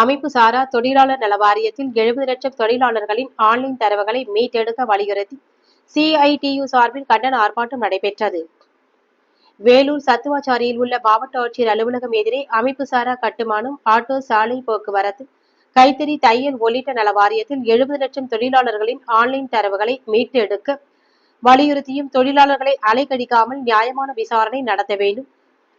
அமைப்பு சாரா தொழிலாளர் நல வாரியத்தில் 70 லட்சம் தொழிலாளர்களின் ஆன்லைன் தரவுகளை மீட்டெடுக்க வலியுறுத்தி சிஐடியு சார்பில் கண்டன ஆர்ப்பாட்டம் நடைபெற்றது. வேலூர் சத்துவாச்சாரியில் உள்ள மாவட்ட ஆட்சியர் அலுவலகம் எதிரே அமைப்பு சாரா கட்டுமானம், ஆட்டோ, சாலை போக்குவரத்து, கைத்தறி, தையல் உள்ளிட்ட நல வாரியத்தில் 70 லட்சம் தொழிலாளர்களின் ஆன்லைன் தரவுகளை மீட்டு எடுக்க வலியுறுத்தியும் தொழிலாளர்களை அலைக்கழிக்காமல் நியாயமான விசாரணை நடத்த வேண்டும்,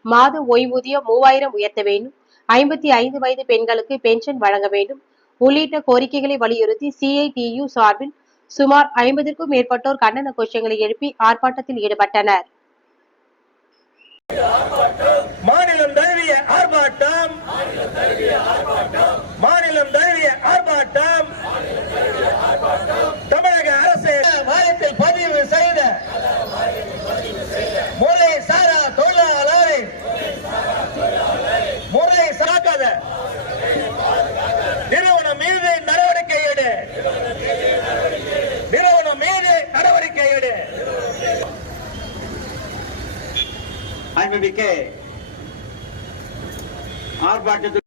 மாத ஓய்வூதியம் 3000 உயர்த்த வேண்டும், 55 வயது பெண்களுக்கு பென்ஷன் வழங்க வேண்டும் உள்ளிட்ட கோரிக்கைகளை வலியுறுத்தி சிஐடியு சார்பில் சுமார் 50க்கும் மேற்பட்டோர் கண்டன கோஷங்களை எழுப்பி ஆர்ப்பாட்டத்தில் ஈடுபட்டனர். மாநிலம் தழுவிய ஆர்ப்பாட்டம், மாநிலம் தழுவிய ஆர்ப்பாட்டம். தமிழக அரசு வாரியத்தில் பதிவு செய்த முறை சாரா தொழிலாளரை முறை சாக்காத நிறுவனம் மீது நடவடிக்கை எடு, நிறுவனம் மீது நடவடிக்கை எடு. ஆர்ப்பாட்டத்தில்